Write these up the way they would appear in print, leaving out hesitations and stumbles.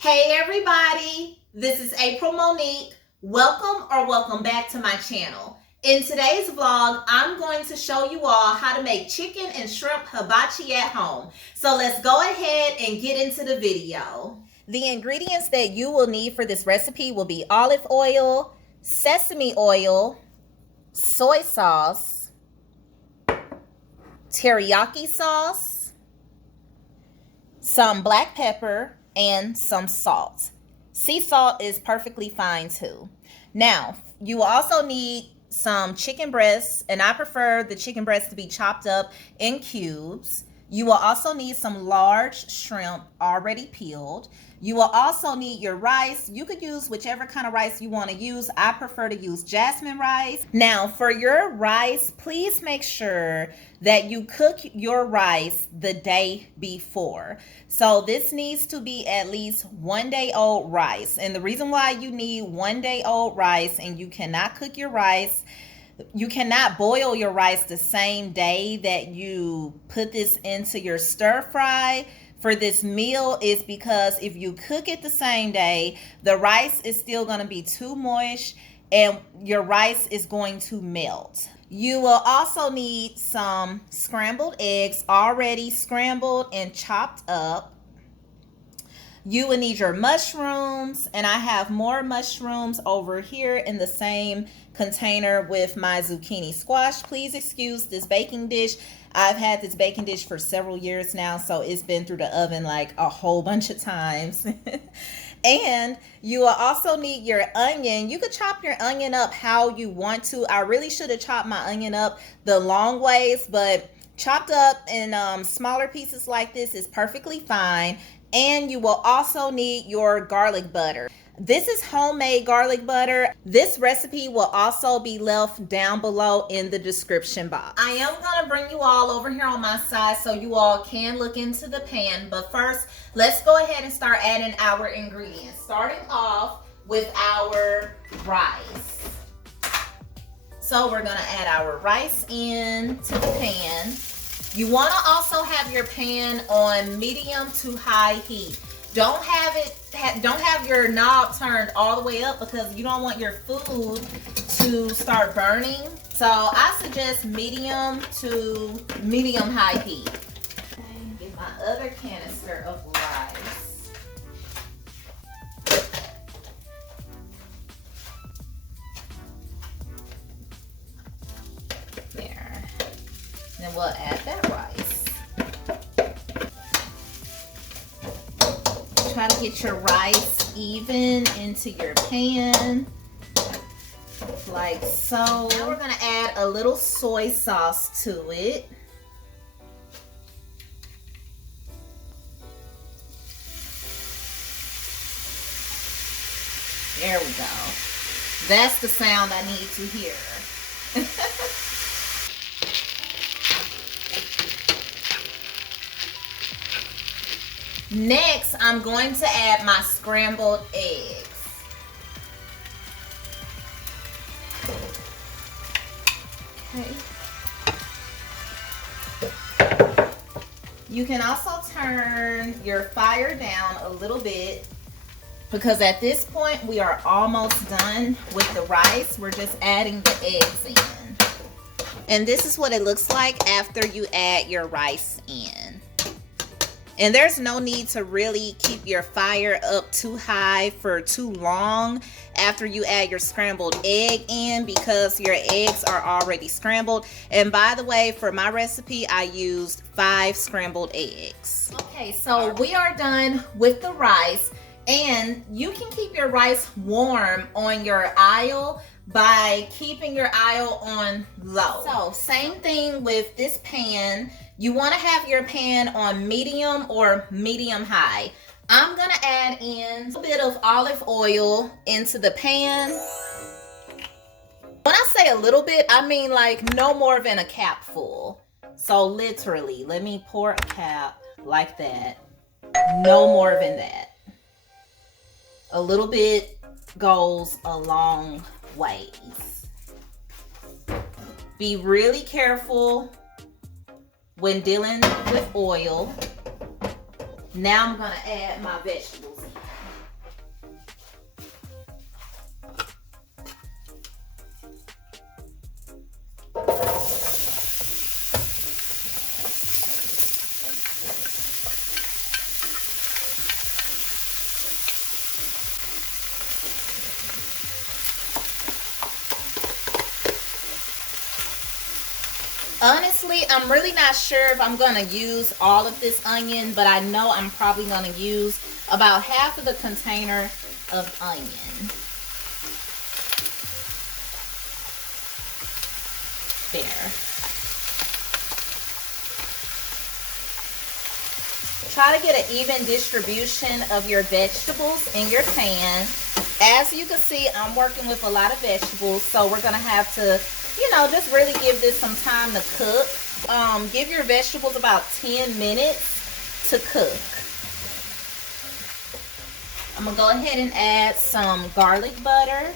Hey everybody, this is April Monique. Welcome back to my channel. In today's vlog, I'm going to show you all how to make chicken and shrimp hibachi at home. So let's go ahead and get into the video. The ingredients that you will need for this recipe will be olive oil, sesame oil, soy sauce, teriyaki sauce, some black pepper, and some salt. Sea salt is perfectly fine too. Now, you will also need some chicken breasts, and I prefer the chicken breasts to be chopped up in cubes. You will also need some large shrimp already peeled. You will also need your rice. You could use whichever kind of rice you want to use. I prefer to use jasmine rice. Now, for your rice, please make sure that you cook your rice the day before. So this needs to be at least 1 day old rice. And the reason why you need 1 day old rice and you cannot cook your rice, you cannot boil your rice the same day that you put this into your stir fry for this meal is because if you cook it the same day, the rice is still going to be too moist and your rice is going to melt. You will also need some scrambled eggs already scrambled and chopped up. You will need your mushrooms, and I have more mushrooms over here in the same container with my zucchini squash. Please excuse this baking dish. I've had this baking dish for several years now, so it's been through the oven like a whole bunch of times. And you will also need your onion. You could chop your onion up how you want to. I really should have chopped my onion up the long ways, but chopped up in smaller pieces like this is perfectly fine. And you will also need your garlic butter. This is homemade garlic butter. This recipe will also be left down below in the description box. I am gonna bring you all over here on my side so you all can look into the pan. But first, let's go ahead and start adding our ingredients. Starting off with our rice. So we're gonna add our rice in to the pan. You want to also have your pan on medium to high heat. Don't have your knob turned all the way up because you don't want your food to start burning. So I suggest medium to medium high heat. Okay, get my other canister of rice. There. Then we'll add that rice. Try to get your rice even into your pan, like so. Now we're gonna add a little soy sauce to it. There we go. That's the sound I need to hear. Next, I'm going to add my scrambled eggs. Okay. You can also turn your fire down a little bit because at this point we are almost done with the rice. We're just adding the eggs in. And this is what it looks like after you add your rice in. And there's no need to really keep your fire up too high for too long after you add your scrambled egg in because your eggs are already scrambled. And by the way, for my recipe, I used 5 scrambled eggs. Okay, so we are done with the rice, and you can keep your rice warm on your aisle by keeping your aisle on low. So same thing with this pan. You want to have your pan on medium or medium high. I'm going to add in a little bit of olive oil into the pan. When I say a little bit, I mean like no more than a cap full. So literally, let me pour a cap like that. No more than that. A little bit goes a long ways. Be really careful when dealing with oil. Now I'm gonna add my vegetables in. Honestly, I'm really not sure if I'm going to use all of this onion, but I know I'm probably going to use about half of the container of onion. There. Try to get an even distribution of your vegetables in your pan. As you can see, I'm working with a lot of vegetables, so we're going to have to, you know, just really give this some time to cook. Give your vegetables about 10 minutes to cook. I'm going to go ahead and add some garlic butter.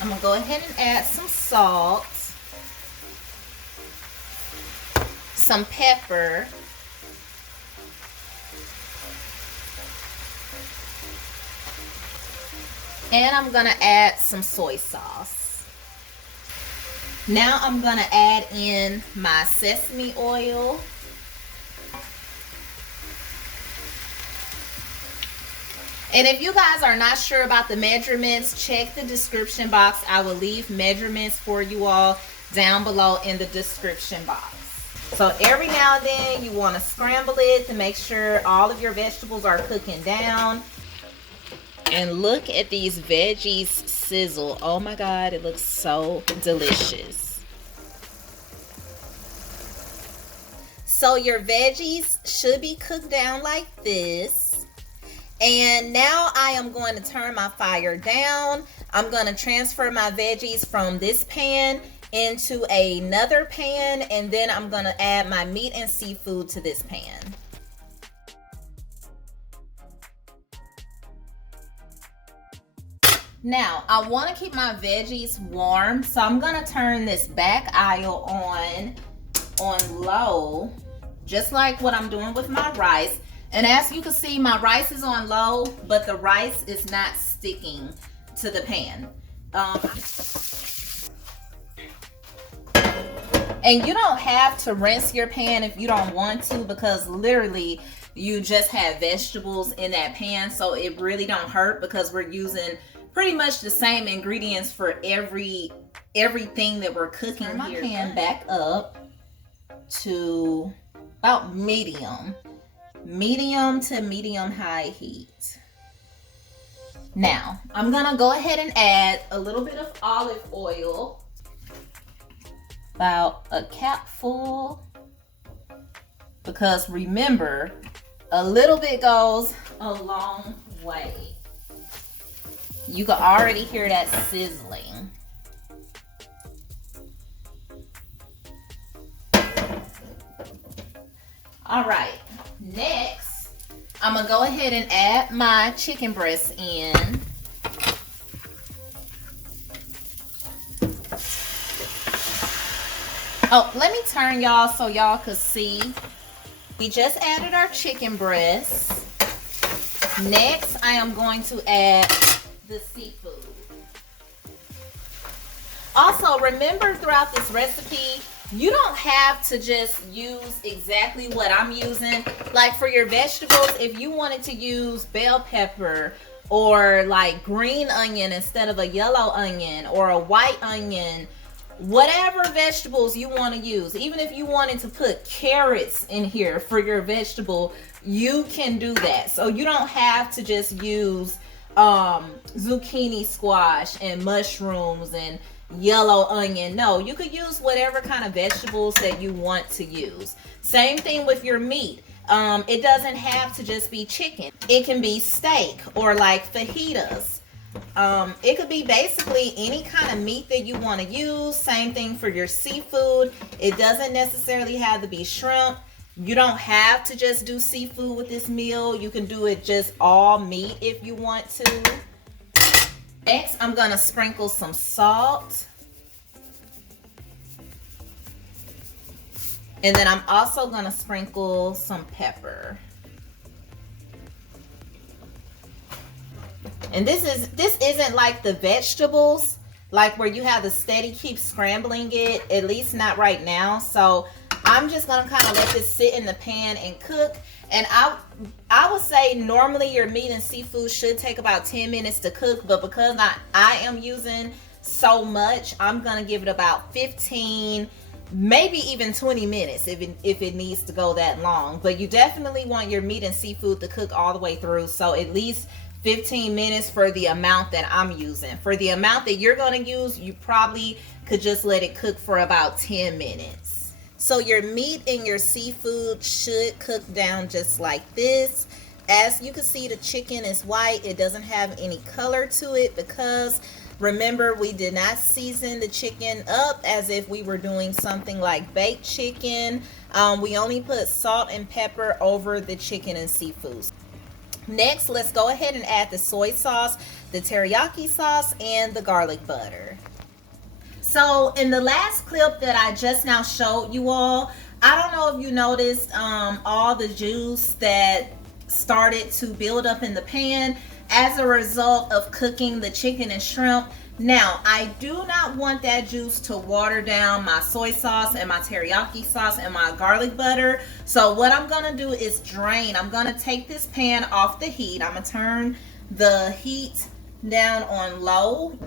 I'm going to go ahead and add some salt, some pepper, and I'm going to add some soy sauce. Now I'm going to add in my sesame oil. And if you guys are not sure about the measurements, check the description box. I will leave measurements for you all down below in the description box. So every now and then you want to scramble it to make sure all of your vegetables are cooking down. And look at these veggies sizzle. Oh my God, it looks so delicious. So your veggies should be cooked down like this. And now I am going to turn my fire down. I'm going to transfer my veggies from this pan into another pan, and then I'm going to add my meat and seafood to this pan. Now, I want to keep my veggies warm, so I'm going to turn this back aisle on low, just like what I'm doing with my rice. And as you can see, my rice is on low, but the rice is not sticking to the pan. And you don't have to rinse your pan if you don't want to, because literally you just have vegetables in that pan, so it really don't hurt because we're using pretty much the same ingredients for everything that we're cooking here. Turn my pan back up to about medium to medium high heat. Now I'm gonna go ahead and add a little bit of olive oil, about a capful, because remember, a little bit goes a long way. You can already hear that sizzling. All right, next, I'm gonna go ahead and add my chicken breast in. Oh, let me turn y'all so y'all could see. We just added our chicken breast. Next, I am going to add the seafood. Also, remember throughout this recipe, you don't have to just use exactly what I'm using. Like for your vegetables, if you wanted to use bell pepper or like green onion instead of a yellow onion or a white onion, whatever vegetables you want to use, even if you wanted to put carrots in here for your vegetable, you can do that. So you don't have to just use zucchini squash and mushrooms and yellow onion. No, you could use whatever kind of vegetables that you want to use. Same thing with your meat. It doesn't have to just be chicken. It can be steak or like fajitas. It could be basically any kind of meat that you want to use. Same thing for your seafood. It doesn't necessarily have to be shrimp. You don't have to just do seafood with this meal. You can do it just all meat if you want to. Next, I'm gonna sprinkle some salt. And then I'm also gonna sprinkle some pepper. And this isn't like the vegetables, like where you have to steady keep scrambling it, at least not right now. So I'm just gonna kind of let this sit in the pan and cook. And I would say normally your meat and seafood should take about 10 minutes to cook, but because I am using so much, I'm gonna give it about 15, maybe even 20 minutes if it needs to go that long. But you definitely want your meat and seafood to cook all the way through, so at least 15 minutes for the amount that I'm using. For the amount that you're gonna use, you probably could just let it cook for about 10 minutes. So your meat and your seafood should cook down just like this. As you can see, the chicken is white. It doesn't have any color to it because remember, we did not season the chicken up as if we were doing something like baked chicken. We only put salt and pepper over the chicken and seafood. Next, let's go ahead and add the soy sauce, the teriyaki sauce, and the garlic butter. So in the last clip that I just now showed you all, I don't know if you noticed all the juice that started to build up in the pan as a result of cooking the chicken and shrimp. Now, I do not want that juice to water down my soy sauce and my teriyaki sauce and my garlic butter. So what I'm gonna do is drain. I'm gonna take this pan off the heat. I'm gonna turn the heat down on low.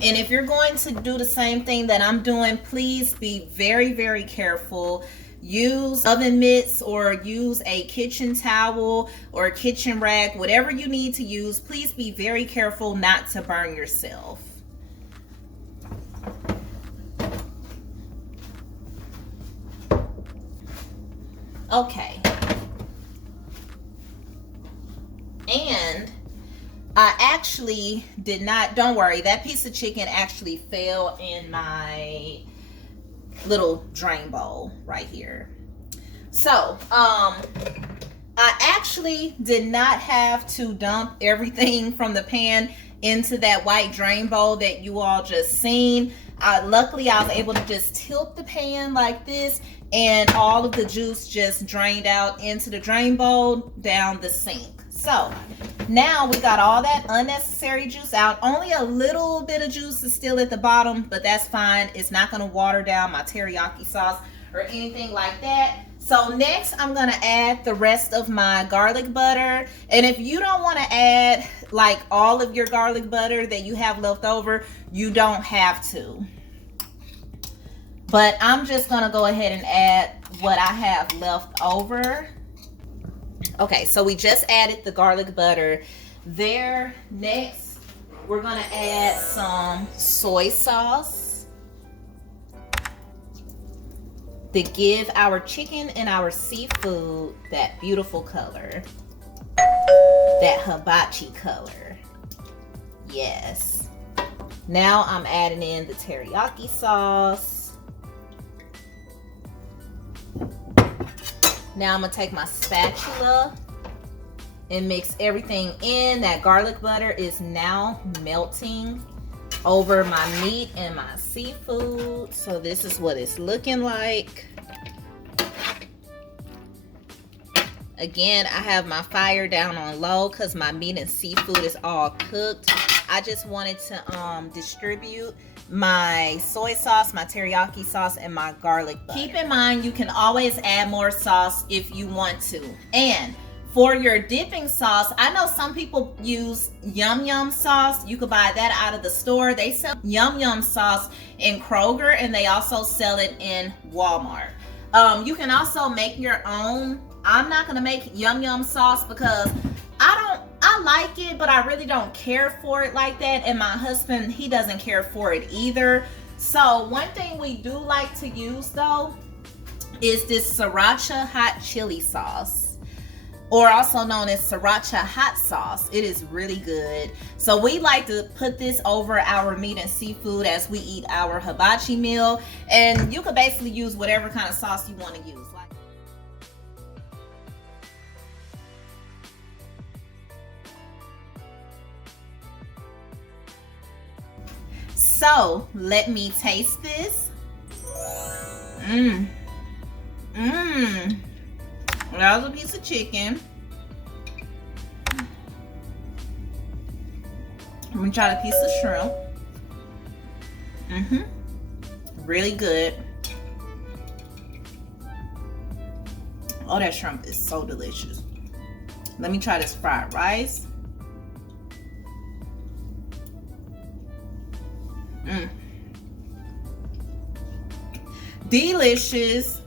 And if you're going to do the same thing that I'm doing, please be very, very careful. Use oven mitts or use a kitchen towel or a kitchen rag, whatever you need to use. Please be very careful not to burn yourself. Okay. And I actually did not, don't worry, that piece of chicken actually fell in my little drain bowl right here. So I actually did not have to dump everything from the pan into that white drain bowl that you all just seen. Luckily I was able to just tilt the pan like this and all of the juice just drained out into the drain bowl down the sink. So now we got all that unnecessary juice out. Only a little bit of juice is still at the bottom, but that's fine. It's not going to water down my teriyaki sauce or anything like that. So next I'm going to add the rest of my garlic butter. And if you don't want to add like all of your garlic butter that you have left over, you don't have to. But I'm just going to go ahead and add what I have left over. Okay, so we just added the garlic butter there. Next, we're gonna add some soy sauce to give our chicken and our seafood that beautiful color, that hibachi color. Yes. Now I'm adding in the teriyaki sauce. Now I'm gonna take my spatula and mix everything in. That garlic butter is now melting over my meat and my seafood. So this is what it's looking like. Again, I have my fire down on low because my meat and seafood is all cooked. I just wanted to distribute my soy sauce, my teriyaki sauce, and my garlic butter. Keep in mind, you can always add more sauce if you want to. And for your dipping sauce, I know some people use Yum Yum sauce. You could buy that out of the store. They sell Yum Yum sauce in Kroger, and they also sell it in Walmart. You can also make your own. I'm not gonna make Yum Yum sauce because I like it, but I really don't care for it like that. And my husband, he doesn't care for it either. So one thing we do like to use though is this sriracha hot chili sauce, or also known as sriracha hot sauce. It is really good. So we like to put this over our meat and seafood as we eat our hibachi meal. And you can basically use whatever kind of sauce you want to use. So let me taste this. That was a piece of chicken. I'm gonna try the piece of shrimp. Really good. Oh, that shrimp is so delicious. Let me try this fried rice. Delicious.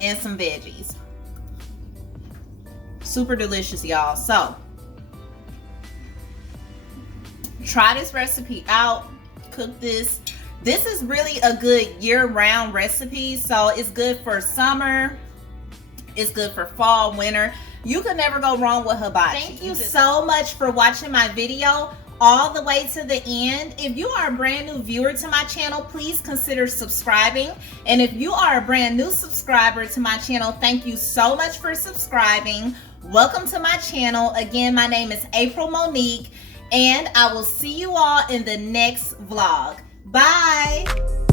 And some veggies. Super delicious, y'all. So try this recipe out. Cook this. This is really a good year-round recipe. So it's good for summer. It's good for fall, winter. You can never go wrong with hibachi. Thank you so much for watching my video all the way to the end. If you are a brand new viewer to my channel, please consider subscribing. And if you are a brand new subscriber to my channel, thank you so much for subscribing. Welcome to my channel. Again, my name is April Monique, and I will see you all in the next vlog. Bye.